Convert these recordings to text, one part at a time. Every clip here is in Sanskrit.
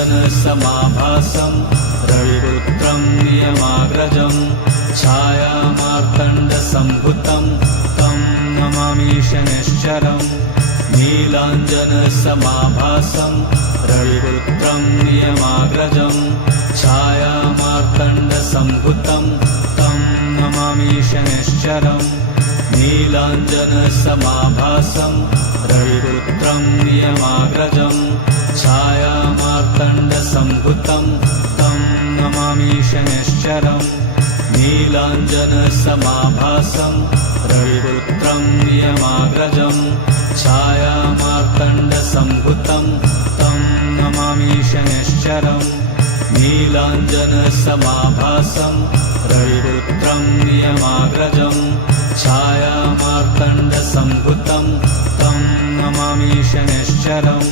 नीलाञ्जनसमाभासं रविपुत्रं नियमाग्रजं छायामार्तण्डसम्भुतं तं नमामि शनैश्चरम् नीलाञ्जनसमाभासं रविपुत्रं नियमाग्रजं छायामार्तण्डसम्भुतं तं नमामि शनैश्चरम् नीलाञ्जनसमाभासं रविपुत्रं नियमाग्रजं छायामार्तण्डसम्भुतं तं नमामि शनैश्चरम् नीलाञ्जनसमाभासं रविपुत्रं नियमाग्रजं छायामार्तण्डसम्भुतं तं नमामि शनैश्चरम् नीलाञ्जनसमाभासं रविपुत्रं नियमाग्रजं छायामार्तण्डसम्भुतं तं नमामि शनैश्चरम्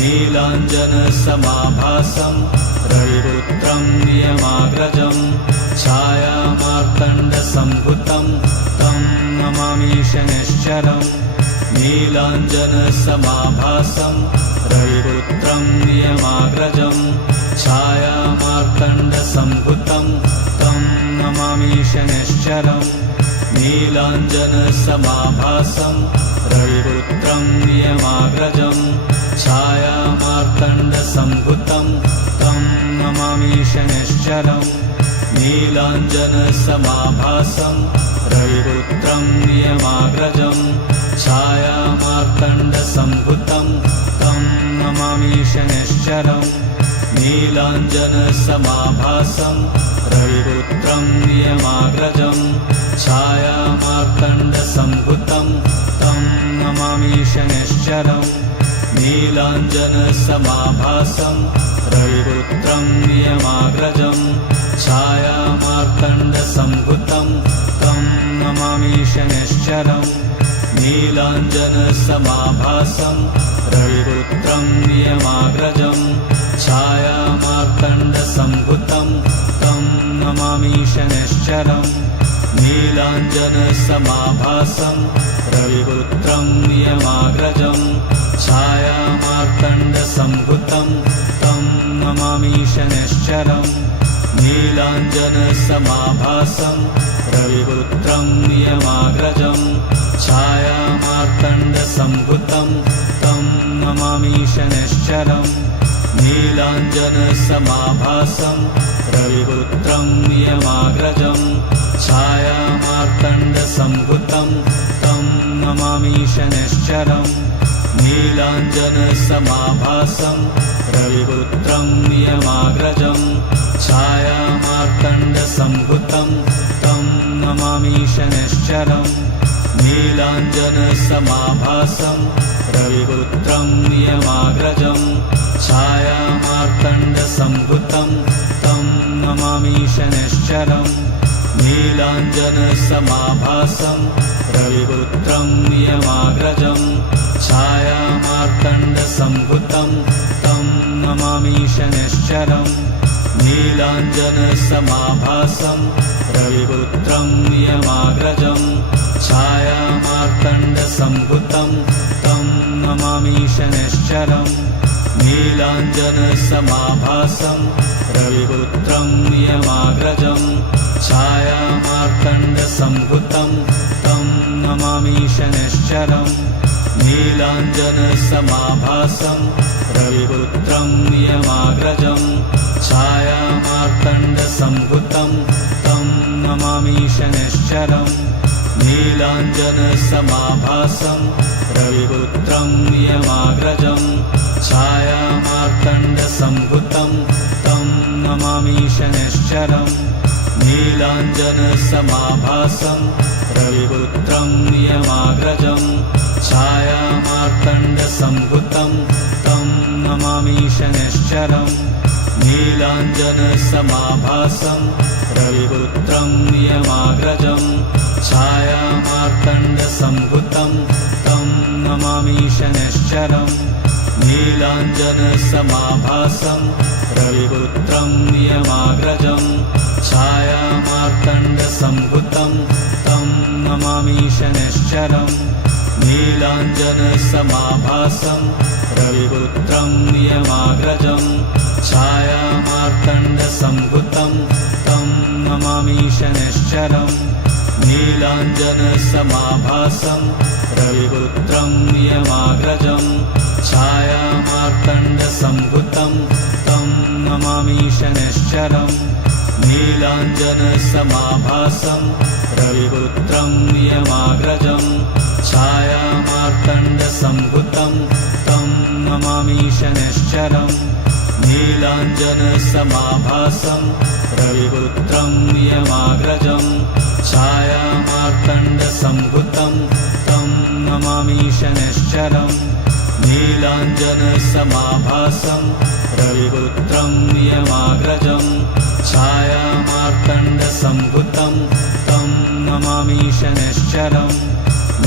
नीलाञ्जनसमाभासं रविपुत्रं नियमाग्रजं छायामार्तण्डसम्भुतं तं नमामि शनैश्चरम् नीलाञ्जनसमाभासं रविपुत्रं नियमाग्रजं छायामार्तण्डसम्भुतं तं नमामि शनैश्चरम् नीलाञ्जनसमाभासं रविपुत्रं नियमाग्रजं छायामार्तण्डसम्भुतं तं नमामि शनैश्चरम् नीलाञ्जनसमाभासं रविपुत्रं नियमाग्रजं छायामार्तण्डसम्भुतं तं नमामि शनैश्चरम् नीलाञ्जनसमाभासं रविपुत्रं नियमाग्रजं छायामार्तण्डसम्भुतं तं नमामि शनैश्चरम् नीलाञ्जनसमाभासं रविपुत्रं नियमाग्रजं छायामार्तण्डसम्भुतं तं नमामि शनैश्चरम् नीलाञ्जनसमाभासं रविपुत्रं नियमाग्रजं छायामार्तण्डसम्भुतं तं नमामि शनैश्चरम् नीलाञ्जनसमाभासं रविपुत्रं नियमाग्रजं छायामार्तण्डसम्भुतं तं नमामि शनैश्चरम् नीलाञ्जनसमाभासं रविपुत्रं नियमाग्रजं छायामार्तण्डसम्भुतं तं नमामि शनैश्चरम् नीलाञ्जनसमाभासं रविपुत्रं नियमाग्रजं छायामार्तण्डसम्भुतं तं नमामि शनैश्चरम् नीलाञ्जनसमाभासं रविपुत्रं नियमाग्रजं छायामार्तण्डसम्भुतं तं नमामि शनैश्चरम् नीलाञ्जनसमाभासं रविपुत्रं नियमाग्रजं छायामार्तण्डसम्भुतं तं नमामि शनैश्चरम् नीलाञ्जनसमाभासं रविपुत्रं नियमाग्रजं छायामार्तण्डसम्भुतं तं नमामि शनैश्चरम् नीलाञ्जनसमाभासं रविपुत्रं नियमाग्रजं छायामार्तण्डसम्भुतं तं नमामि शनैश्चरम् नीलाञ्जनसमाभासं रविपुत्रं नियमाग्रजं छायामार्तण्डसम्भुतं तं नमामि शनैश्चरम् नीलाञ्जनसमाभासं रविपुत्रं नियमाग्रजं छायामार्तण्डसम्भुतं तं नमामि शनैश्चरम् नीलाञ्जनसमाभासं रविपुत्रं नियमाग्रजं छायामार्तण्डसम्भुतं तं नमामि शनैश्चरम् नीलाञ्जनसमाभासं रविपुत्रं नियमाग्रजं छायामार्तण्डसम्भुतं तं नमामि शनैश्चरम् नीलाञ्जनसमाभासं रविपुत्रं नियमाग्रजं छायामार्तण्डसम्भुतं तं नमामि शनैश्चरम् नीलाञ्जनसमाभासं रविपुत्रं नियमाग्रजं छायामार्तण्डसम्भुतं तं नमामि शनैश्चरम् नीलाञ्जनसमाभासं रविपुत्रं नियमाग्रजं छायामार्तण्डसम्भुतं तं नमामि शनैश्चरम् नीलाञ्जनसमाभासं रविपुत्रं नियमाग्रजं छायामार्तण्डसम्भुतं तं नमामि शनैश्चरम् नीलाञ्जनसमाभासं रविपुत्रं नियमाग्रजं छायामार्तण्डसम्भुतं तं नमामि शनैश्चरम् नीलाञ्जनसमाभासं रविपुत्रं नियमाग्रजं छायामार्तण्डसम्भुतं तं नमामि शनैश्चरम् नीलाञ्जनसमाभासं रविपुत्रं नियमाग्रजं छायामार्तण्डसम्भुतं तं नमामि शनैश्चरम्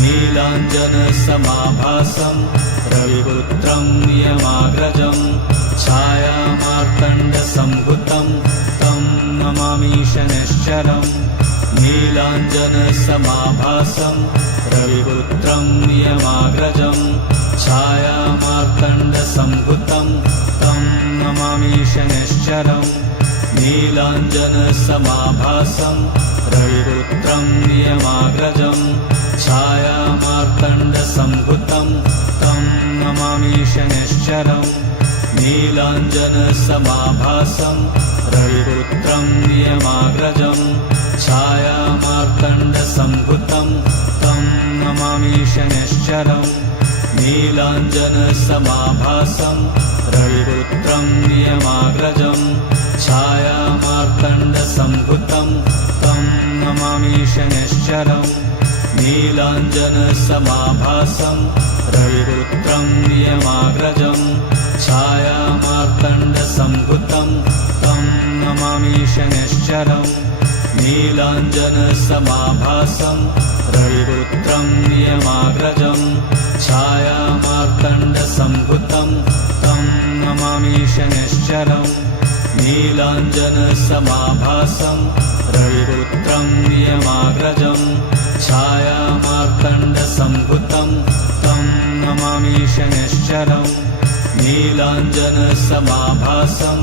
नीलाञ्जनसमाभासं रविपुत्रं नियमाग्रजं छायामार्तण्डसम्भुतं तं नमामि शनैश्चरम् नीलाञ्जनसमाभासं रविपुत्रं नियमाग्रजं छायामार्तण्डसम्भुतं तं नमामि शनैश्चरम् नीलाञ्जनसमाभासं रविपुत्रं नियमाग्रजं छायामार्तण्डसम्भुतं तं नमामि शनैश्चरम् नीलाञ्जनसमाभासं रविपुत्रं नियमाग्रजं छायामार्तण्डसम्भुतं तं नमामि शनैश्चरम् नीलाञ्जनसमाभासं रविपुत्रं नियमाग्रजं छायामार्तण्डसम्भुतं तं नमामि शनैश्चरम् नीलाञ्जनसमाभासं रविपुत्रं नियमाग्रजं छायामार्तण्डसम्भुतं तं नमामि शनैश्चरम् नीलाञ्जनसमाभासं रविपुत्रं नियमाग्रजं छायामार्तण्डसम्भुतं तं नमामि शनैश्चरम् नीलाञ्जनसमाभासं रविपुत्रं नियमाग्रजं छायामार्तण्डसम्भुतं तं नमामि शनैश्चरम् नीलाञ्जनसमाभासं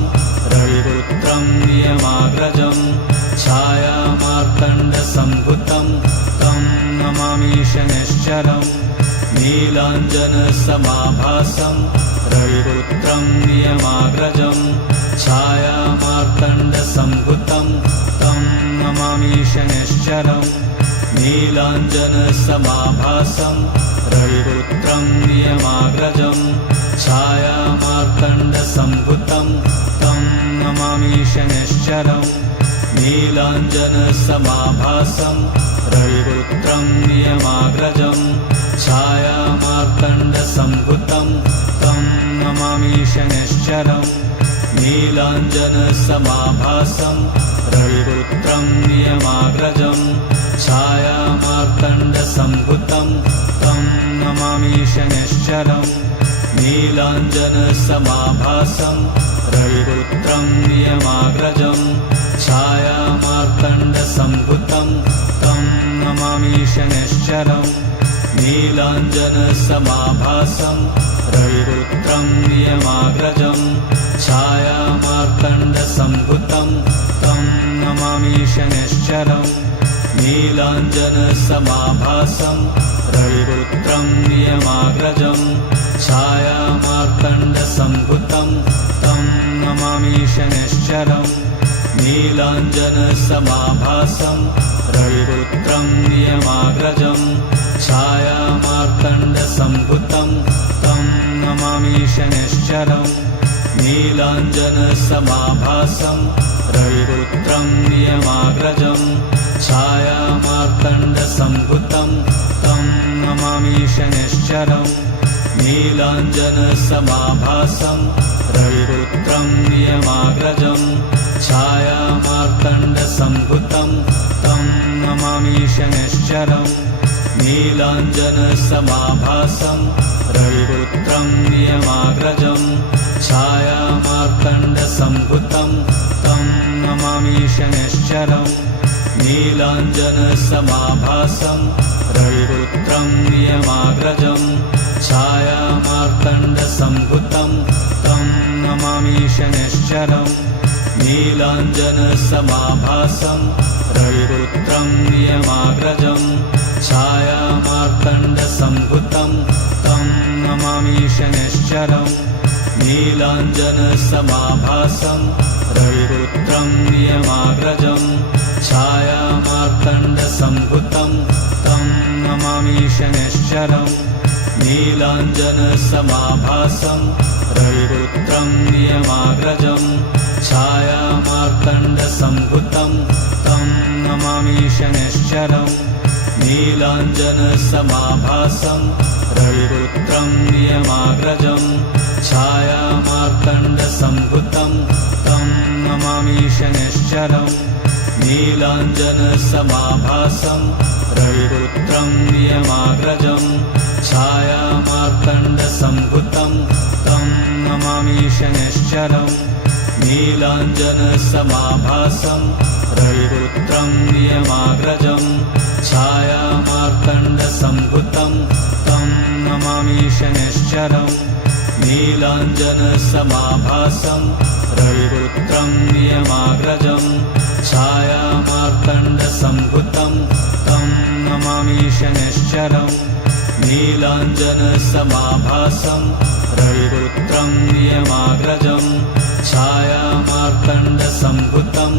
रविपुत्रं नियमाग्रजं छायामार्तण्डसम्भुतं तं नमामि शनैश्चरम् नीलाञ्जनसमाभासं रविपुत्रं नियमाग्रजं छायामार्तण्डसम्भुतं तं नमामि शनैश्चरम् नीलाञ्जनसमाभासं रविपुत्रं नियमाग्रजं छायामार्तण्डसम्भुतं तं नमामि शनैश्चरम् नीलाञ्जनसमाभासं रविपुत्रं नियमाग्रजं छायामार्तण्डसम्भुतं तं नमामि शनैश्चरम् नीलाञ्जनसमाभासं रविपुत्रं नियमाग्रजं छायामार्तण्डसम्भुतं तं नमामि शनैश्चरम् नीलाञ्जनसमाभासं रविपुत्रं नियमाग्रजं छायामार्तण्डसम्भुतं तं नमामि शनैश्चरम् नीलाञ्जनसमाभासं रविपुत्रं नियमाग्रजं छायामार्तण्डसम्भुतं तं नमामि शनैश्चरम् नीलाञ्जनसमाभासं रविपुत्रं नियमाग्रजं छायामार्तण्डसम्भुतं तं नमामि शनैश्चरम् नीलाञ्जनसमाभासं रविपुत्रं नियमाग्रजं छायामार्तण्डसम्भुतं तं नमामि शनैश्चरम् नीलाञ्जनसमाभासं रविपुत्रं नियमाग्रजं छायामार्तण्डसम्भुतं तं नमामि शनैश्चरम् नीलाञ्जनसमाभासं रविपुत्रं नियमाग्रजं छायामार्तण्डसम्भुतं तं नमामि शनैश्चरम् नीलाञ्जनसमाभासं रविपुत्रं नियमाग्रजं छायामार्तण्डसम्भुतं तं नमामि शनैश्चरम् नीलाञ्जनसमाभासं रविपुत्रं नियमाग्रजं छायामार्तण्डसम्भुतं तं नमामि शनैश्चरम् शनैश्चरम् नीलाञ्जनसमाभासं रविपुत्रं नियमाग्रजं छायामार्तण्डसम्भुतं तं नमामि शनैश्चरम् नीलाञ्जनसमाभासं रविपुत्रं नियमाग्रजं छायामार्तण्डसम्भुतं तं नमामि शनैश्चरम् नीलाञ्जनसमाभासं रविपुत्रं नियमाग्रजं छायामार्तण्डसम्भुतं तं नमामि शनैश्चरम् नीलाञ्जनसमाभासं रविपुत्रं नियमाग्रजं छायामार्तण्डसम्भुतं तं नमामि शनैश्चरम् नीलाञ्जनसमाभासं रविपुत्रं नियमाग्रजं छायामार्तण्डसम्भुतं तं नमामि शनैश्चरम् नीलाञ्जनसमाभासं रविपुत्रं नियमाग्रजं छायामार्तण्डसम्भुतं तं नमामि शनैश्चरम् नीलाञ्जनसमाभासं रविपुत्रं नियमाग्रजं छायामार्तण्डसम्भुतं तं नमामि शनैश्चरम् नीलाञ्जनसमाभासं रविपुत्रं नियमाग्रजं छायामार्तण्डसम्भुतं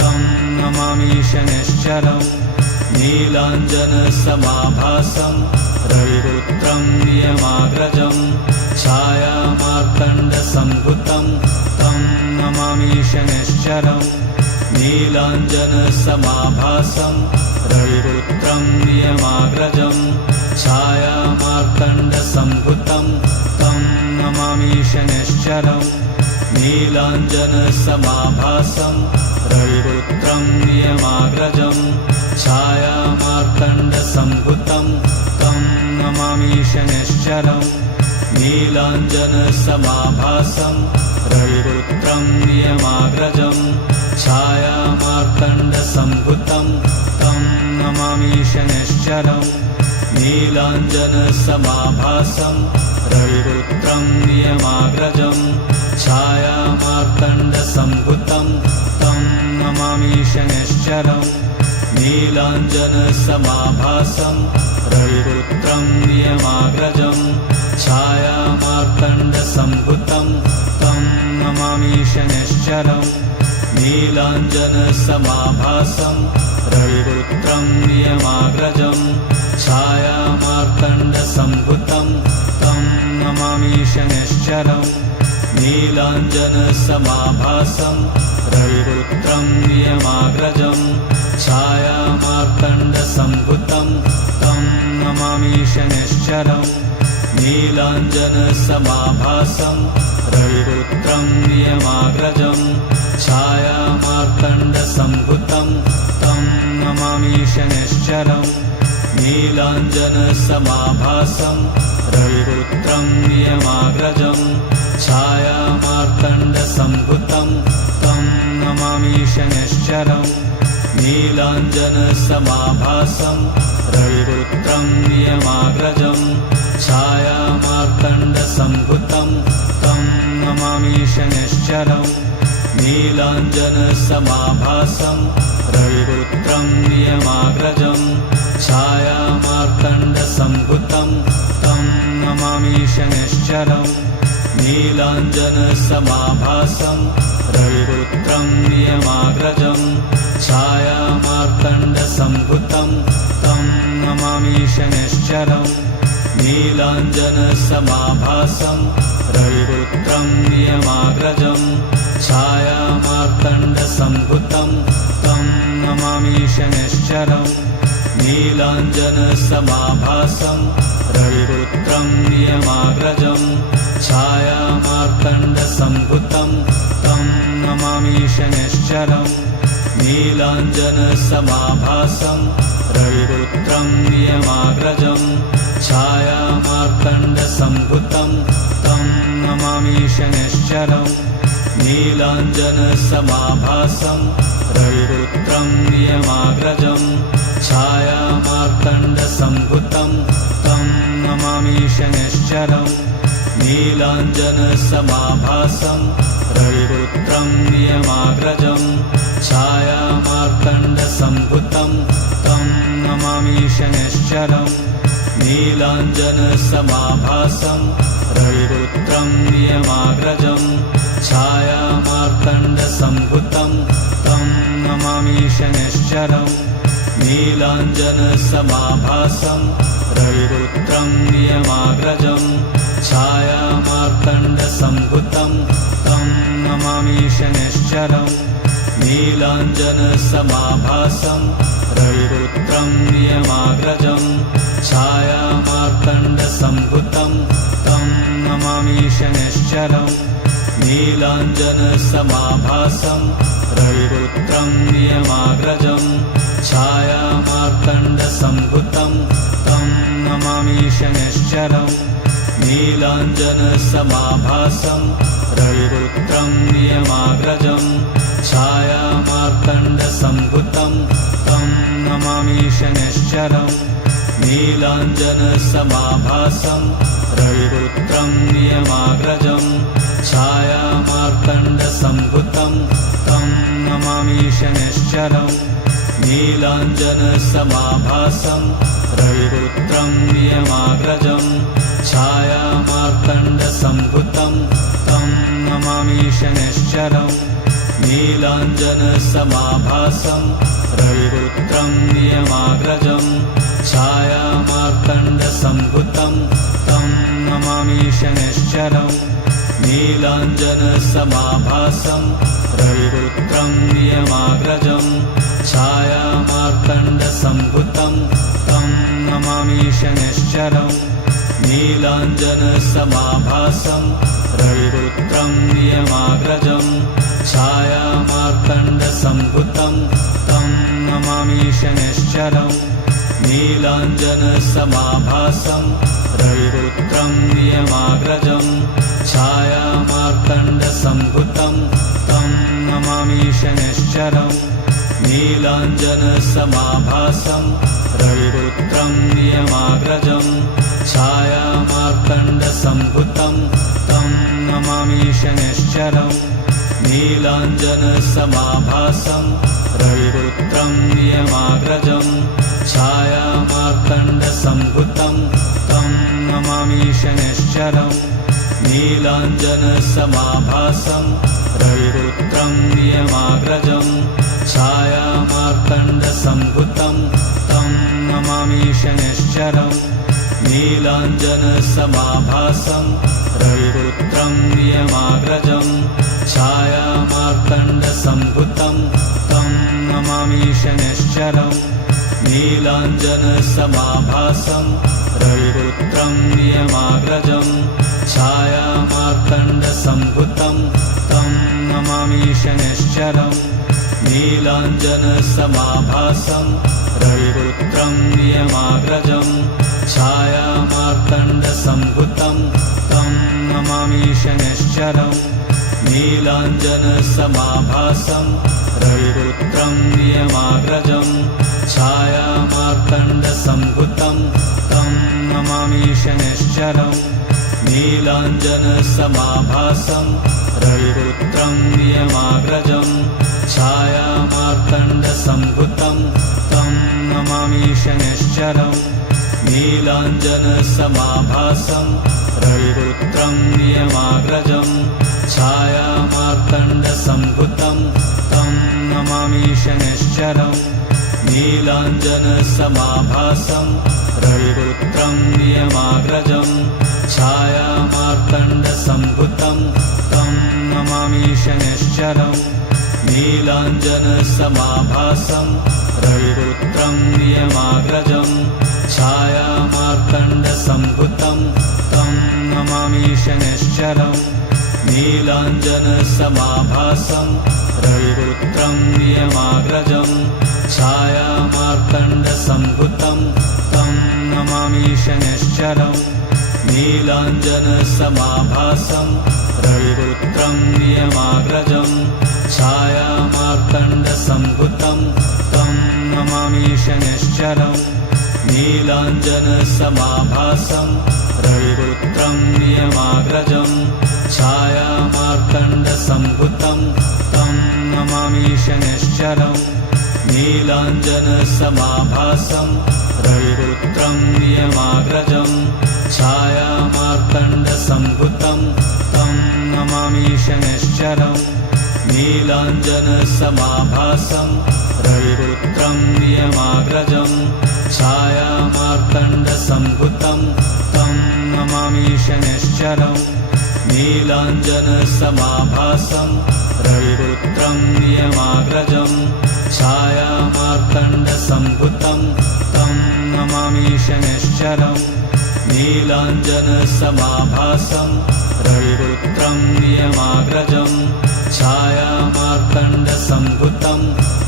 तं नमामि शनैश्चरम् नीलाञ्जनसमाभासं रविपुत्रं नियमाग्रजं छायामार्तण्डसम्भुतं तं नमामि शनैश्चरम् नीलाञ्जनसमाभासं रविपुत्रं नियमाग्रजं छायामार्तण्डसम्भुतं तं नमामि शनैश्चरम् नीलाञ्जनसमाभासं रविपुत्रं नियमाग्रजं छायामार्तण्डसम्भुतं तं नमामि शनैश्चरम् नीलाञ्जनसमाभासं रविपुत्रं नियमाग्रजं छायामार्तण्डसम्भुतं तं नमामि शनैश्चरम् नीलाञ्जनसमाभासं रविपुत्रं नियमाग्रजं छायामार्तण्डसम्भुतं तं नमामि शनैश्चरम् नीलाञ्जनसमाभासं रविपुत्रं नियमाग्रजं छायामार्तण्डसम्भुतं तं नमामि शनैश्चरम् नीलाञ्जनसमाभासं रविपुत्रं नियमाग्रजं छायामार्तण्डसम्भुतं तं नमामि शनैश्चरम् नीलाञ्जनसमाभासं रविपुत्रं नियमाग्रजं छायामार्तण्डसम्भुतं तं नमामि शनैश्चरम् नीलाञ्जनसमाभासं रविपुत्रं नियमाग्रजं छायामार्तण्डसम्भुतं तं नमामि शनैश्चरम् नीलाञ्जनसमाभासं रविपुत्रं नियमाग्रजं छायामार्तण्डसम्भुतं तं नमामि शनैश्चरम् नीलाञ्जनसमाभासं रविपुत्रं नियमाग्रजं छायामार्तण्डसम्भुतं तं नमामि शनैश्चरम् नीलाञ्जनसमाभासं रविपुत्रं नियमाग्रजं छायामार्तण्डसम्भुतं तं नमामि शनैश्चरम् नीलाञ्जनसमाभासं रविपुत्रं नियमाग्रजं छायामार्तण्डसम्भुतं तं नमामि शनैश्चरम् नीलाञ्जनसमाभासं रविपुत्रं नियमाग्रजं छायामार्तण्डसम्भुतं तं नमामि शनैश्चरम् नीलाञ्जनसमाभासं रविपुत्रं नियमाग्रजं छायामार्तण्डसम्भुतं तं नमामि शनैश्चरम् नीलाञ्जनसमाभासं रविपुत्रं नियमाग्रजं छायामार्तण्डसम्भुतं तं नमामि शनैश्चरम् नीलाञ्जनसमाभासं रविपुत्रं नियमाग्रजं छायामार्तण्डसम्भुतं तं नमामि शनैश्चरम् नीलाञ्जनसमाभासं रविपुत्रं नियमाग्रजं छायामार्तण्डसम्भुतं तं नमामि शनैश्चरम् नीलाञ्जनसमाभासं रविपुत्रं नियमाग्रजं छायामार्तण्डसम्भुतं तं नमामि शनैश्चरम् नीलाञ्जनसमाभासं रविपुत्रं नियमाग्रजं छायामार्तण्डसम्भुतं तं नमामि शनैश्चरम् नीलाञ्जनसमाभासं रविपुत्रं नियमाग्रजं छायामार्तण्डसम्भुतं तं नमामि शनैश्चरम् नीलाञ्जनसमाभासं रविपुत्रं नियमाग्रजं छायामार्तण्डसम्भुतं तं नमामि शनैश्चरम् नीलाञ्जनसमाभासं रविपुत्रं नियमाग्रजं छायामार्तण्डसम्भुतं तं नमामि शनैश्चरम् नीलाञ्जनसमाभासं रविपुत्रं नियमाग्रजं छायामार्तण्डसम्भुतं तं नमामि शनैश्चरम् नीलाञ्जनसमाभासं रविपुत्रं नियमाग्रजं छायामार्तण्डसम्भुतं तं नमामि शनैश्चरम् नीलाञ्जनसमाभासं रविपुत्रं नियमाग्रजं छायामार्तण्डसम्भुतं तं नमामि शनैश्चरम् नीलाञ्जनसमाभासं रविपुत्रं नियमाग्रजं छायामार्तण्डसम्भुतं तं नमामि शनैश्चरम् नीलाञ्जनसमाभासं रविपुत्रं नियमाग्रजं छायामार्तण्डसम्भुतं तं नमामि शनैश्चरम् नीलाञ्जनसमाभासं रविपुत्रं नियमाग्रजं छायामार्तण्डसम्भुतं तं नमामि शनैश्चरम् नीलाञ्जनसमाभासं रविपुत्रं नियमाग्रजं छायामार्तण्डसम्भुतं तं नमामि शनैश्चरम् नीलाञ्जनसमाभासं रविपुत्रं नियमाग्रजं छायामार्तण्डसम्भुतं तं नमामि शनैश्चरम् नीलाञ्जनसमाभासं रविपुत्रं नियमाग्रजं छायामार्तण्डसम्भुतं तं नमामि शनैश्चरम् नीलाञ्जनसमाभासं रविपुत्रं नियमाग्रजं छायामार्तण्डसम्भुतं तं नमामि शनैश्चरम् नीलाञ्जनसमाभासं रविपुत्रं नियमाग्रजं छायामार्तण्डसम्भुतं तं नमामि शनैश्चरम् नीलाञ्जनसमाभासं रविपुत्रं नियमाग्रजं छायामार्तण्डसम्भुतं तं नमामि शनैश्चरम् नीलाञ्जनसमाभासं रविपुत्रं नियमाग्रजं छायामार्तण्डसम्भुतं तं नमामि शनैश्चरम् नीलाञ्जनसमाभासं रविपुत्रं नियमाग्रजं छायामार्तण्डसम्भुतं तं नमामि शनैश्चरम् नीलाञ्जनसमाभासं रविपुत्रं नियमाग्रजं छायामार्तण्डसम्भुतं तं नमामि शनैश्चरम् नीलाञ्जनसमाभासं रविपुत्रं नियमाग्रजं छायामार्तण्डसम्भुतं तं नमामि शनैश्चरम् नीलाञ्जनसमाभासं रविपुत्रं नियमाग्रजं छायामार्तण्डसम्भुतं तं नमामि शनैश्चरम् नीलाञ्जनसमाभासं रविपुत्रं नियमाग्रजं छायामार्तण्डसम्भुतं तं नमामि शनैश्चरम् नीलाञ्जनसमाभासं रविपुत्रं नियमाग्रजं छायामार्तण्डसम्भुतं तं नमामि शनैश्चरम् नीलाञ्जनसमाभासं रविपुत्रं नियमाग्रजं छायामार्तण्डसम्भुतं छायामार्तण्डसम्भुतं तं नमामि शनैश्चरम् नीलाञ्जनसमाभासं रविपुत्रं नियमाग्रजं छायामार्तण्डसम्भुतं तं नमामि शनैश्चरम् नीलाञ्जनसमाभासं रविपुत्रं नियमाग्रजं छायामार्तण्डसम्भुतं तं नमामि शनैश्चरम् नीलाञ्जनसमाभासं रविपुत्रं नियमाग्रजं छायामार्तण्डसम्भुतं तं नमामि शनैश्चरम् नीलाञ्जनसमाभासं रविपुत्रं नियमाग्रजं छायामार्तण्डसम्भुतं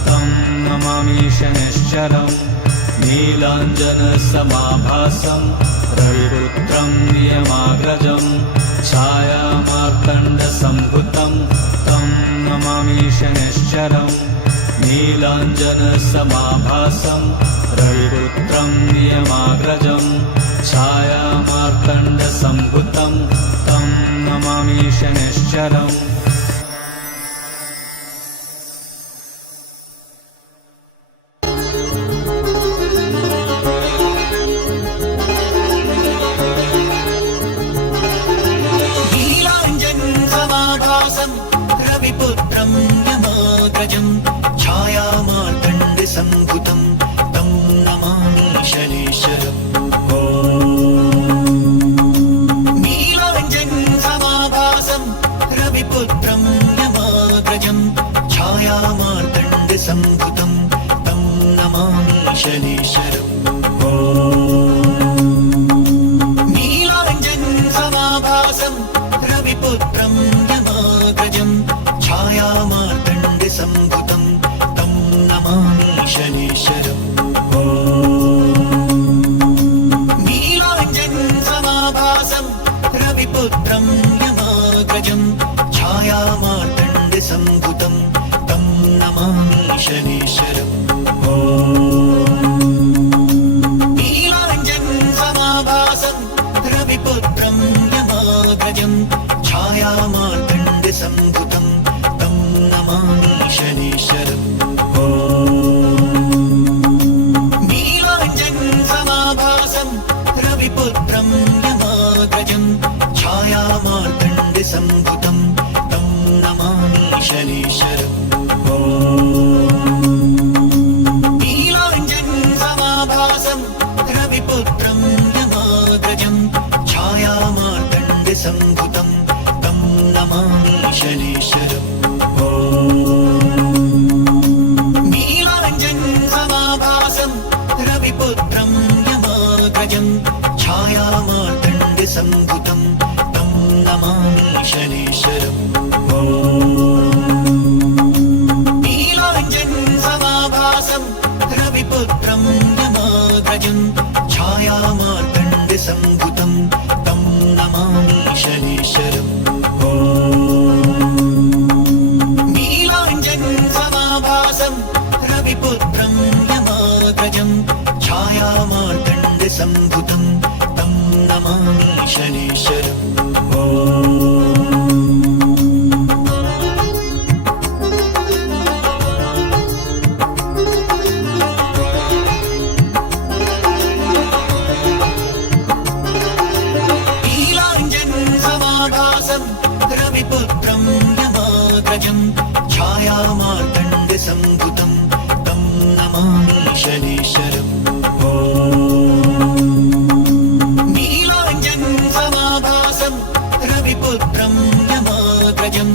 तं नमामि शनैश्चरम् नीलाञ्जनसमाभासं रविपुत्रं नियमाग्रजं छायामार्तण्डसम्भुतं तं नमामि शनैश्चरम् नीलाञ्जनसमाभासं रविपुत्रं नियमाग्रजं छायामार्तण्डसम्भुतं तं नमामि शनैश्चरम् रविपुत्रं यमाग्रजं छायामार्तण्डसम्भुतं तं नमामि शनैश्चरम् नीलाञ्जनसमाभासं रविपुत्रं यमाग्रजं छायामार्तण्डसम्भुतं तं नमामि शनैश्चरम् नीलाञ्जनसमाभासं रविपुत्रं यमाग्रजं छायामार्तण्डसम्भुतं तं नमामि शनैश्चरम् नीलाञ्जनसमाभासं रविपुत्रं यमाग्रजं छायामार्तण्डसम्भुतं तं नमामि शनैश्चरम् नीलाञ्जनसमाभासं रविपुत्रं यमाग्रजं छायामार्तण्डसम्भुतं तं नमामि शनैश्चरम् नीलाञ्जनसमाभासं रविपुत्रं यमाग्रजं छायामार्तण्डसम्भुतं तं नमामि शनैश्चरम् नीलाञ्जनसमाभासं रविपुत्रं यमाग्रजं छायामार्तण्डसम्भुतं तं नमामि शनैश्चरम् नीलाञ्जनसमाभासं रविपुत्रं यमाग्रजं छायामार्तण्डसम्भुतं तं नमामि शनैश्चरम् नीलाञ्जनसमाभासं रविपुत्रं यमाग्रजं छायामार्तण्डसम्भुतं तं नमामि शनैश्चरम् नीलाञ्जनसमाभासं रविपुत्रं यमाग्रजं छायामार्तण्डसम्भुतं तं नमामि शनैश्चरम् नीलाञ्जनसमाभासं रविपुत्रं यमाग्रजं छायामार्तण्डसम्भुतं तं नमामि शनैश्चरम् नीलाञ्जनसमाभासं रविपुत्रं यमाग्रजं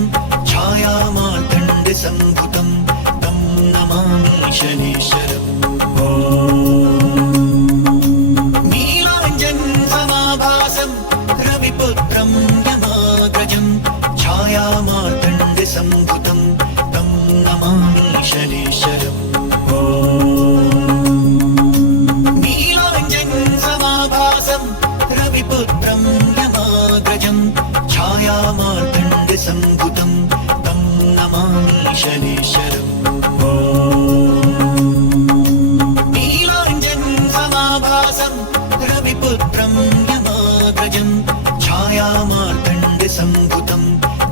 छायामार्तण्डसम्भुतं तं नमामि शनैश्चरम् नीलाञ्जनसमाभासं रविपुत्रं यमाग्रजं छायामार्तण्डसम्भुतं तं नमामि शनैश्चरम् नीलाञ्जनसमाभासं रविपुत्रं यमाग्रजं छायामार्तण्डसम्भुतं तं नमामि शनैश्चरम् नीलाञ्जनसमाभासं रविपुत्रं यमाग्रजं छायामार्तण्डसम्भुतं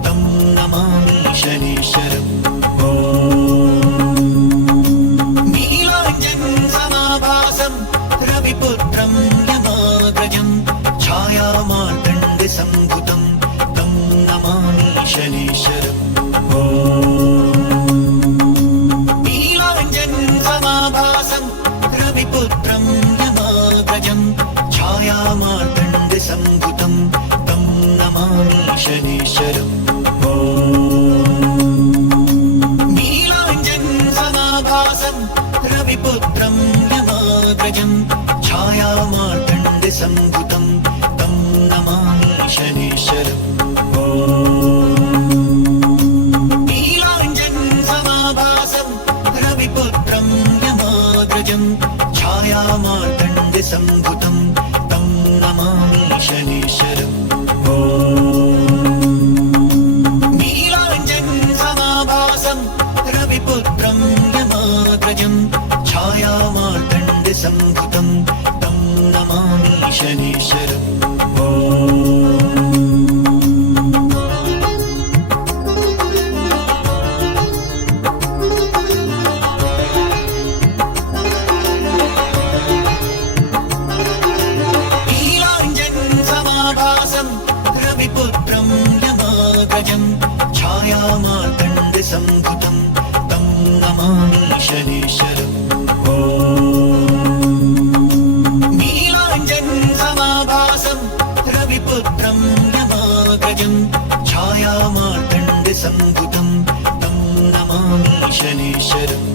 तं नमामि शनीश्वरम् नीलाञ्जनसमाभासं रविपुत्रं यमाग्रजं छायामार्तण्डसम्भुतं तं नमामि शनीश्वरम् नीलाञ्जनसमाभासं रविपुत्रं यमाग्रजं छायामार्तण्डसम्भुतं तं नमामि शनीश्वरम् नीलाञ्जनसमाभासं रविपुत्रं यमाग्रजं छायामार्तण्डसम्भुतं तं नमामि शनीश्वरम् नीलाञ्जनसमाभासं रविपुत्रं यमाग्रजं छायामार्तण्डसम्भुतं तं नमामि शनीश्वरम् नीलाञ्जनसमाभासं रविपुत्रं यमाग्रजं छायामार्तण्डसम्भुतं तं नमामि शनीश्वरम् नीलाञ्जनसमाभासं रविपुत्रं यमाग्रजं छायामार्तण्डसम्भुतं तं नमामि शनीश्वरम् नीलाञ्जनसमाभासं रविपुत्रं यमाग्रजं छायामार्तण्डसम्भुतं तं नमामि शनीश्वरम्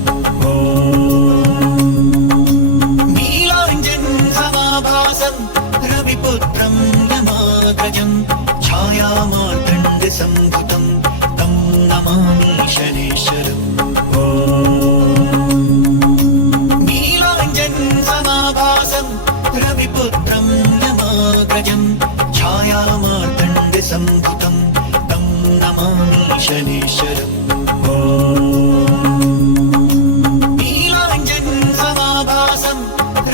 नीलाञ्जनसमाभासं रविपुत्रं यमाग्रजं छायामार्तण्डसम्भुतं तं नमामि शनीश्वरम् नीलाञ्जनसमाभासं रविपुत्रं यमाग्रजं छायामार्तण्डसम्भुतं तं नमामि शनीश्वरम् नीलाञ्जनसमाभासं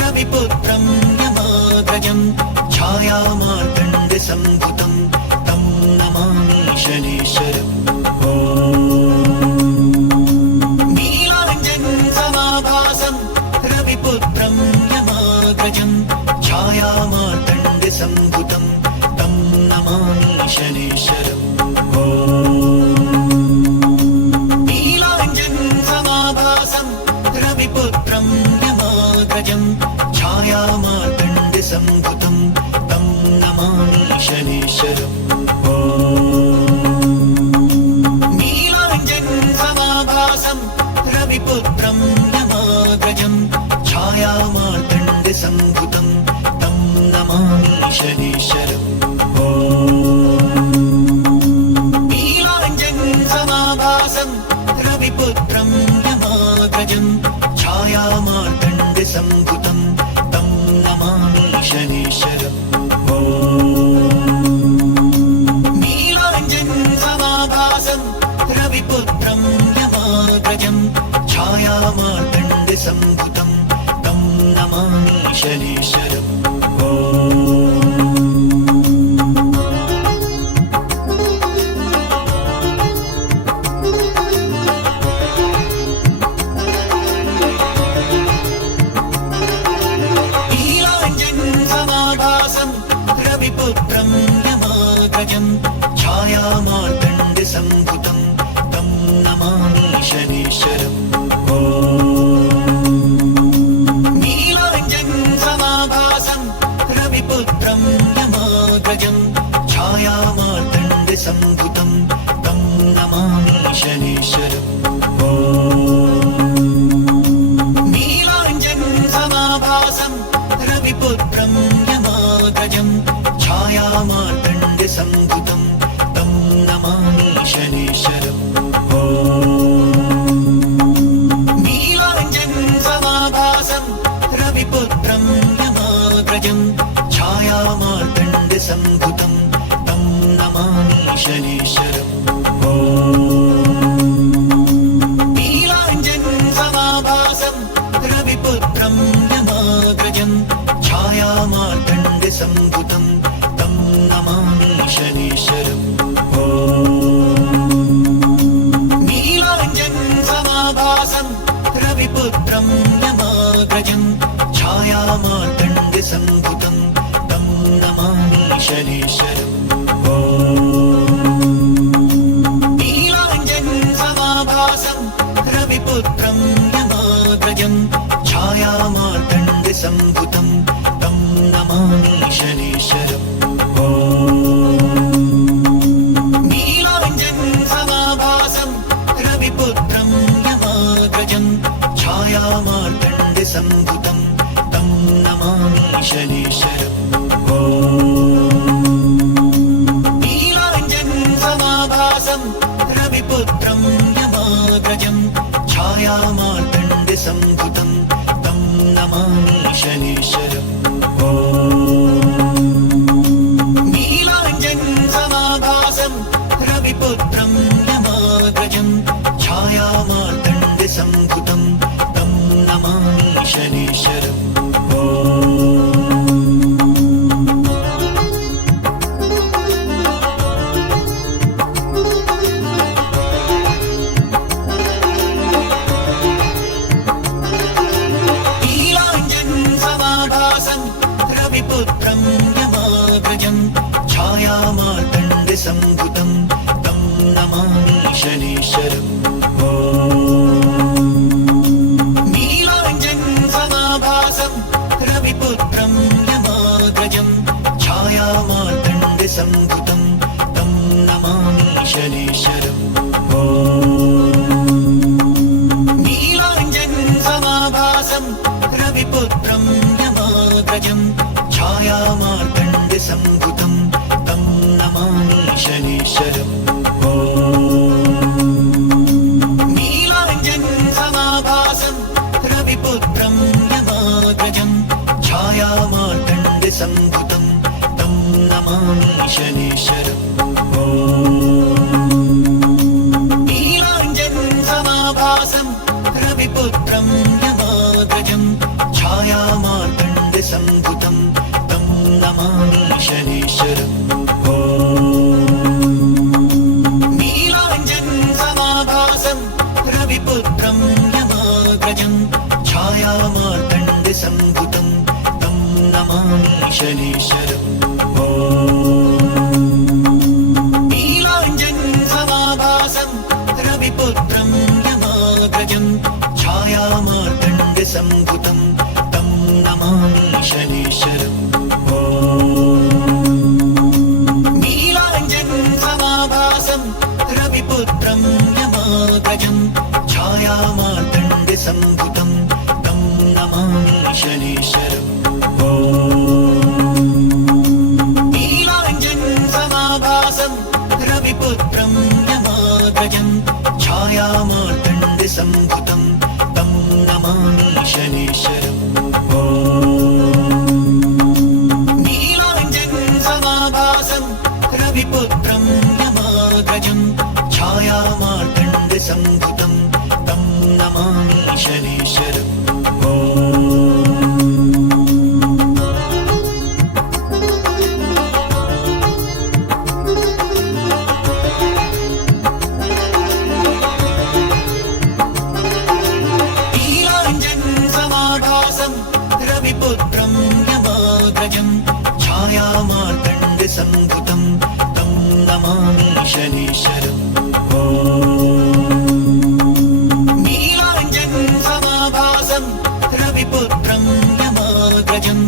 रविपुत्रं यमाग्रजं छायामार्तण्डसम्भुतं तं नमामि शनीश्वरम् नीलाञ्जनसमाभासं रविपुत्रं यमाग्रजं छायामार्तण्डसम्भुतं तं नमामि शनीश्वरम् नीलाञ्जनसमाभासं रविपुत्रं यमाग्रजं छायामार्तण्डसम्भुतं तं नमामि शनीश्वरम् नीलाञ्जनसमाभासं रविपुत्रं यमाग्रजं छायामार्तण्डसम्भुतं तं नमामि शनीश्वरम् नीलाञ्जनसमाभासं रविपुत्रं यमाग्रजं छायामार्तण्डसम्भुतं तं नमामि शनीश्वरम् नीलाञ्जनसमाभासं रविपुत्रं यमाग्रजं छायामार्तण्डसम्भुतं तं नमामि शनीश्वरम् नीलाञ्जनसमाभासं रविपुत्रं यमाग्रजं छायामार्तण्डसम्भुतं तं नमामि शनीश्वरम् नीलाञ्जनसमाभासं रविपुत्रं यमाग्रजं छायामार्तण्डसम्भुतं तं नमामि शनीश्वरम् नीलाञ्जनसमाभासं रविपुत्रं यमाग्रजं छायामार्तण्डसम्भुतं तं नमामि शनीश्वरम् नीलाञ्जनसमाभासं रविपुत्रं यमाग्रजं छायामार्तण्डसम्भुतं तं नमामि शनीश्वरम् नीलाञ्जनसमाभासं रविपुत्रं यमाग्रजं छायामार्तण्डसम्भुतं तं नमामि शनीश्वरम् शनीश्वरम् नीलाञ्जनसमाभासं रविपुत्रं यमाग्रजं छायामार्तण्डसम्भुतं तं नमामि शनीश्वरम् नीलाञ्जनसमाभासं रविपुत्रं यमाग्रजं छायामार्तण्डसम्भुतं तं नमामि शनीश्वरम् नीलाञ्जनसमाभासं रविपुत्रं यमाग्रजं छायामार्तण्डसम्भुतं तं नमामि शनीश्वरम् नीलाञ्जनसमाभासं रविपुत्रं यमाग्रजं छायामार्तण्डसम्भुतं तं नमामि शनीश्वरम् नीलाञ्जनसमाभासं रविपुत्रं यमाग्रजं छायामार्तण्डसम्भुतं तं नमामि शनीश्वरम् नीलाञ्जनसमाभासं रविपुत्रं यमाग्रजं छायामार्तण्डसम्भुतं तं नमामि शनीश्वरम् नीलाञ्जनसमाभासं रविपुत्रं यमाग्रजं छायामार्तण्डसम्भुतं तं नमामि शनीश्वरम् नीलाञ्जनसमाभासं रविपुत्रं यमाग्रजं छायामार्तण्डसम्भुतं तं नमामि शनीश्वरम् नीलाञ्जनसमाभासं रविपुत्रं यमाग्रजं छायामार्तण्डसम्भुतं तं नमामि शनीश्वरम् नीलाञ्जनसमाभासं रविपुत्रं यमाग्रजं छायामार्तण्डसम्भुतं तं नमामि शनीश्वरम् नीलाञ्जनसमाभासं रविपुत्रं यमाग्रजं छायामार्तण्डसम्भुतं तं नमामि शनीश्वरम् नीलाञ्जनसमाभासं रविपुत्रं यमाग्रजं छायामार्तण्डसम्भुतं तं नमामि शनीश्वरम् नीलाञ्जनसमाभासं रविपुत्रं यमाग्रजं छायामार्तण्डसम्भुतं तं नमामि शनीश्वरम् नीलाञ्जनसमाभासं रविपुत्रं यमाग्रजं छायामार्तण्डसम्भुतं तं नमामि शनीश्वरम् नीलाञ्जनसमाभासं रविपुत्रं यमाग्रजं छायामार्तण्डसम्भुतं तं नमामि शनीश्वरम् नीलाञ्जनसमाभासं रविपुत्रं यमाग्रजं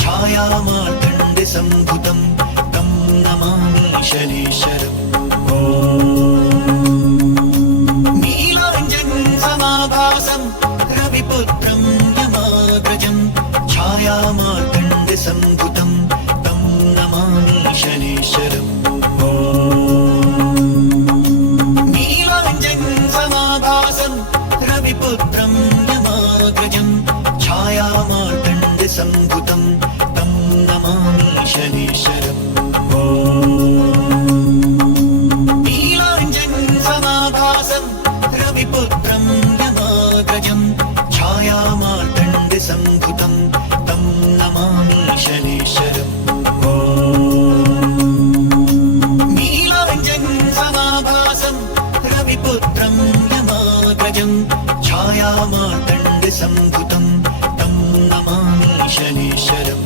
छायामार्तण्डसम्भुतं तं नमामि शनीश्वरम् नीलाञ्जनसमाभासं रविपुत्रं यमाग्रजं छायामार्तण्डसम्भुतं तं नमामि शनीश्वरम् नीलाञ्जनसमाभासं रविपुत्रं यमाग्रजं छायामार्तण्डसम्भुतं तं नमामि शनीश्वरम् नीलाञ्जनसमाभासं रविपुत्रं यमाग्रजं छायामार्तण्डसम्भुतं तं नमामि शनीश्वरम् नीलाञ्जनसमाभासं रविपुत्रं यमाग्रजं छायामार्तण्डसम्भुतं तं नमामि शनीश्वरम्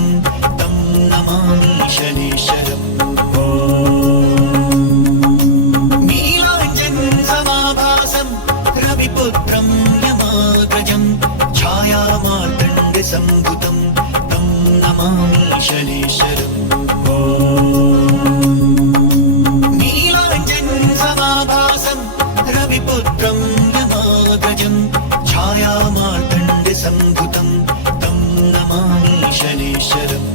सम्भुतं तं नमामि शनेश्वरम् नीलाञ्जनसमाभासं रविपुत्रं यमाग्रजं छायामार्तण्डसम्भुतं तं नमामि शनेश्वरम् नीलाञ्जनसमाभासं रविपुत्रं यमाग्रजं छायामार्तण्डसम्भुतं तं नमामि शनेश्वरम्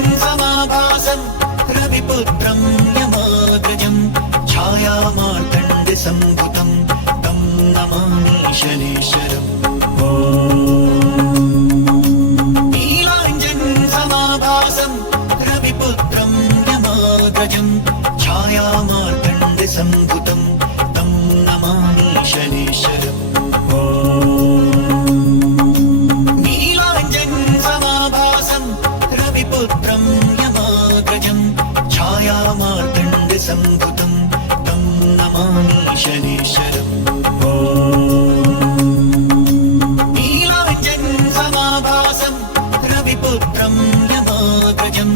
नीलाञ्जनसमाभासं रविपुत्रं यमाग्रजं छायामार्तण्डसम्भुतं तं नमामि शनेश्वरम् नीलाञ्जनसमाभासं रविपुत्रं यमाग्रजं छायामार्तण्डसम्भुतं तं नमामि शनेश्वरम् नीलाञ्जनसमाभासं रविपुत्रं यमाग्रजं छायामार्तण्डसम्भुतं तं नमामि शनेश्वरम् नीलाञ्जनसमाभासं रविपुत्रं यमाग्रजं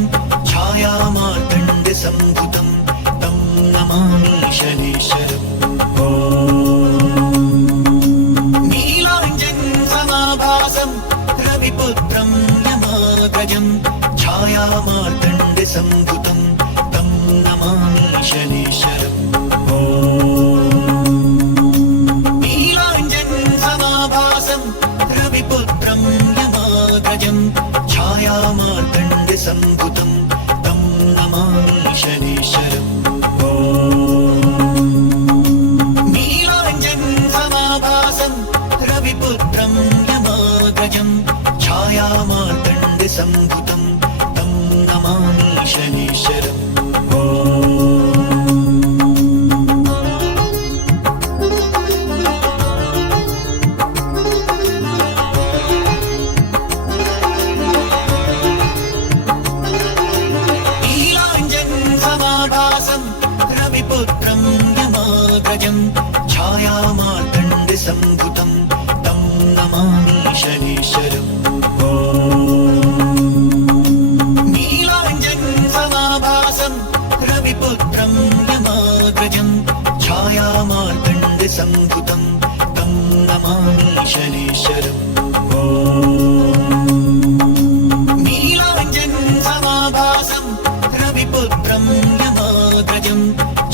छायामार्तण्डसम्भुतं तं नमामि शनेश्वरम् नीलाञ्जनसमाभासं रविपुत्रं यमाग्रजं छायामार्तण्डसम्भुतं तं नमामि शनेश्वरम् नीलाञ्जनसमाभासं रविपुत्रं यमाग्रजं छायामार्तण्डसम्भुतं तं नमामि शनेश्वरम् नीलाञ्जनसमाभासं रविपुत्रं यमाग्रजं छायामार्तण्डसम्भुतं तं नमामि शनेश्वरम् नीलाञ्जनसमाभासं रविपुत्रं यमाग्रजं छायामार्तण्डसम्भुतं तं नमामि शनेश्वरम् नीलाञ्जनसमाभासं रविपुत्रं यमाग्रजं छायामार्तण्डसम्भुतं तं नमामि शनेश्वरम् नीलाञ्जनसमाभासं रविपुत्रं यमाग्रजं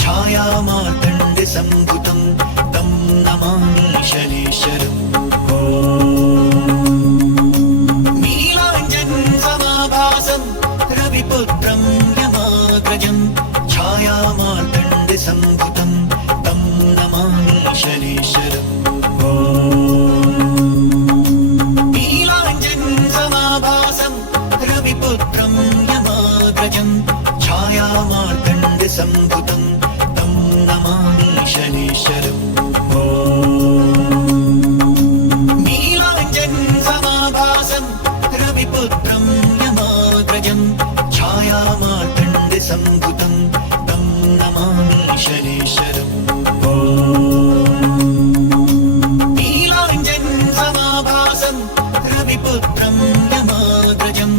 छायामार्तण्डसम्भुतं तं नमामि शनेश्वरम् नीलाञ्जनसमाभासं रविपुत्रं यमाग्रजं छायामार्तण्डसम्भुतं तं नमामि शनेश्वरम् नीलाञ्जनसमाभासं रविपुत्रं यमाग्रजं छायामार्तण्डसम्भुतं तं नमामि शनेश्वरम् नीलाञ्जनसमाभासं रविपुत्रं यमाग्रजं छायामार्तण्डसम्भुतं तं नमामि शनेश्वरम् नीलाञ्जनसमाभासं रविपुत्रं यमाग्रजं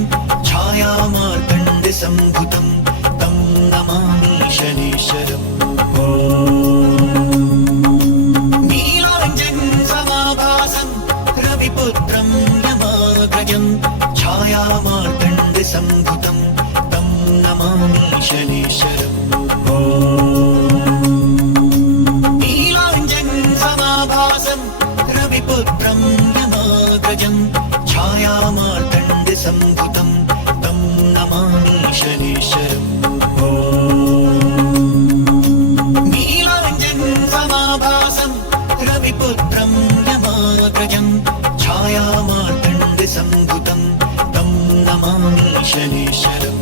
छायामार्तण्डसम्भुतं तं नमामि शनेश्वरम् नीलाञ्जनसमाभासं रविपुत्रं यमाग्रजं छायामार्तण्डसम्भुतं तं नमामि शनेश्वरम् नीलाञ्जनसमाभासं रविपुत्रं यमाग्रजं छायामार्तण्डसम्भुतं तं नमामि शनेश्वरम् नीलाञ्जनसमाभासं रविपुत्रं यमाग्रजं छायामार्तण्डसम्भुतं तं नमामि शनेश्वरम्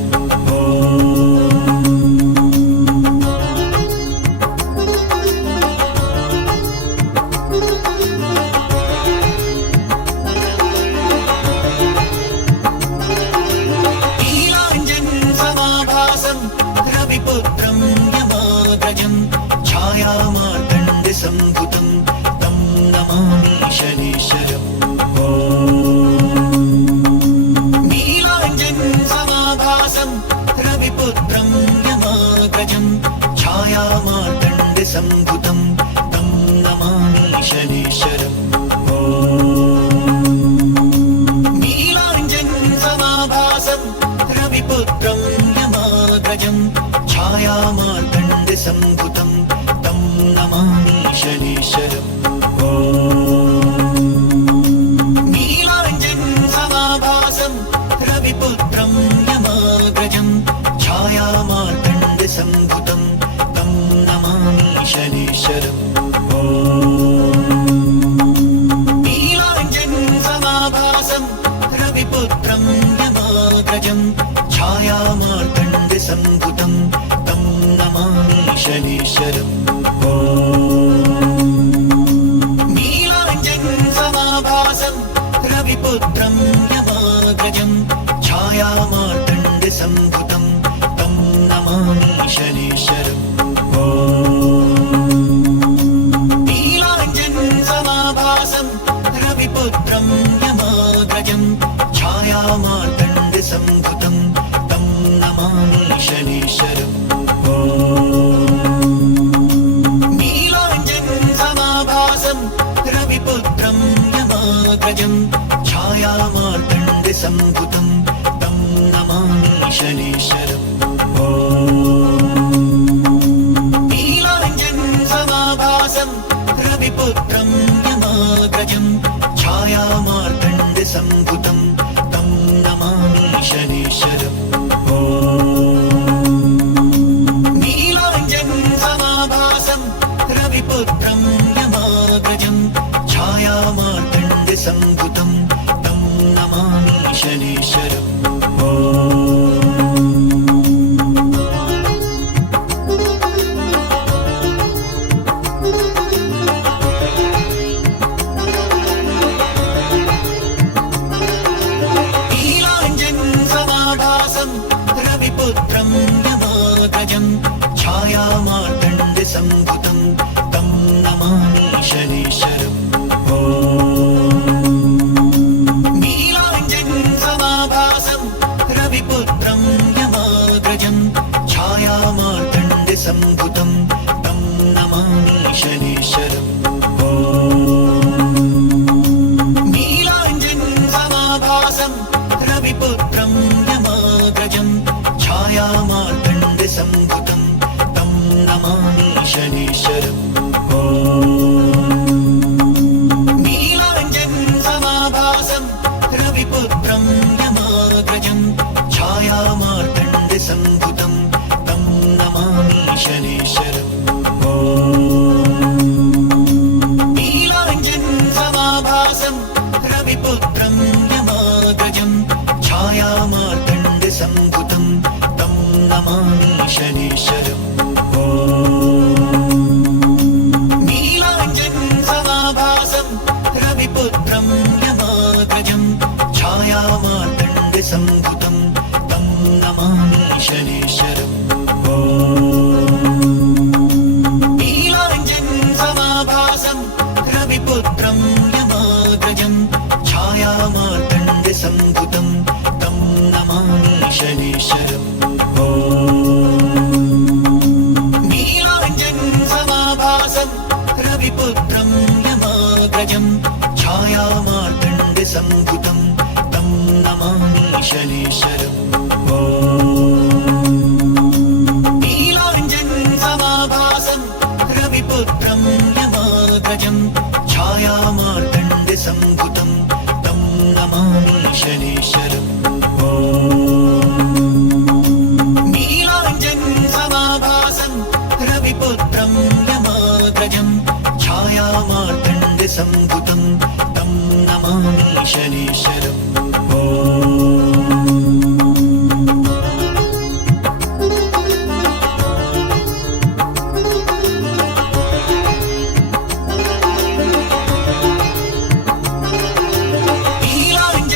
छायामार्तण्डसम्भुतं तं नमामि शनेश्वरम् सम्भुतं तं नमामि शनीश्वरम् नीलाञ्जनसमाभासं रविपुत्रं यमाग्रजं छायामार्तण्डसम्भुतं तं नमामि शनीश्वरम् नीलाञ्जनसमाभासं रविपुत्रं यमाग्रजं छायामार्तण्डसम्भुतं तं नमामि शनीश्वरम् नीलाञ्जनसमाभासं रविपुत्रं यमाग्रजं छायामार्तण्डसम्भुतं तं नमामि शनीश्वरम् नीलाञ्जनसमाभासं रविपुत्रं यमाग्रजं छायामार्तण्डसम्भुतं तं नमामि शनीश्वरम् नीलाञ्जनसमाभासं रविपुत्रं यमाग्रजं छायामार्तण्डसम्भुतं तं नमामि शनीश्वरम् नीलाञ्जनसमाभासं रविपुत्रं यमाग्रजं छायामार्तण्डसम्भुतं तं नमामि शनीश्वरम् नीलाञ्जनसमाभासं रविपुत्रं यमाग्रजं छायामार्तण्डसम्भुतं तं नमामि शनीश्वरम् नीलाञ्जनसमाभासं रविपुत्रं यमाग्रजं छायामार्तण्डसम्भुतं तं नमामि शनीश्वरम् नीलाञ्जनसमाभासं रविपुत्रं यमाग्रजं छायामार्तण्डसम्भुतं तं नमामि शनीश्वरम् नीलाञ्जनसमाभासं रविपुत्रं यमाग्रजं छायामार्तण्डसम्भुतं तं नमामि शनीश्वरम् नीलाञ्जनसमाभासं रविपुत्रं यमाग्रजं छायामार्तण्डसम्भुतं तं नमामि शनीश्वरम् नीलाञ्जनसमाभासं रविपुत्रं यमाग्रजं छायामार्तण्डसम्भुतं तं नमामि शनीश्वरम् नीलाञ्जनसमाभासं रविपुत्रं यमाग्रजं छायामार्तण्डसम्भुतं तं नमामि शनीश्वरम् नीलाञ्जनसमाभासं रविपुत्रं यमाग्रजं छायामार्तण्डसम्भुतं तं नमामि शनीश्वरम् नीलाञ्जनसमाभासं रविपुत्रं यमाग्रजं छायामार्तण्डसम्भुतं तं नमामि शनीश्वरम् नीलाञ्जनसमाभासं रविपुत्रं यमाग्रजं छायामार्तण्डसम्भुतं तं नमामि शनीश्वरम् नीलाञ्जनसमाभासं रविपुत्रं यमाग्रजं छायामार्तण्डसम्भुतं तं नमामि शनीश्वरम्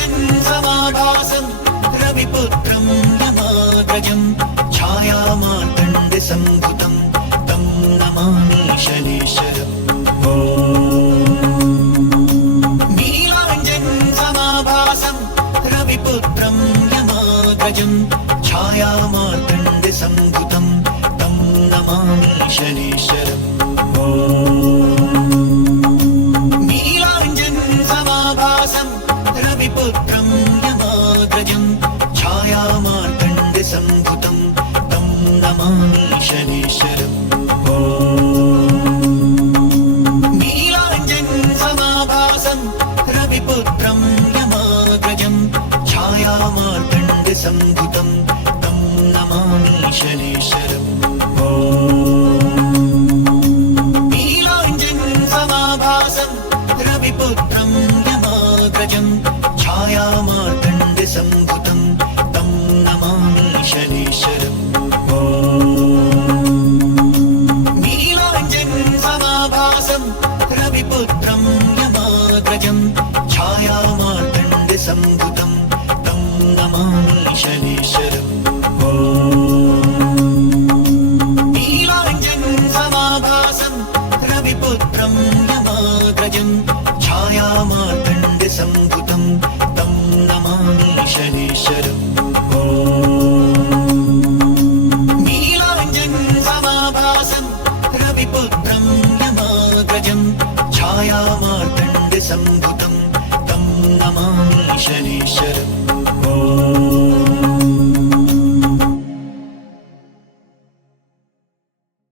नीलाञ्जनसमाभासं रविपुत्रं यमाग्रजं छायामार्तण्डसम्भुतं तं नमामि शनीश्वरम् नीलाञ्जनसमाभासं रविपुत्रं यमाग्रजं छायामार्तण्डसम्भुतं तं नमामि शनीश्वरम् नीलाञ्जनसमाभासं रविपुत्रं यमाग्रजं छायामार्तण्डसम्भुतं तं नमामि शनीश्वरम् नीलाञ्जनसमाभासं रविपुत्रं यमाग्रजं छायामार्तण्डसम्भुतं तं नमामि शनेश्वरम् नीलाञ्जनसमाभासं रविपुत्रं यमाग्रजं छायामार्तण्डसम्भुतं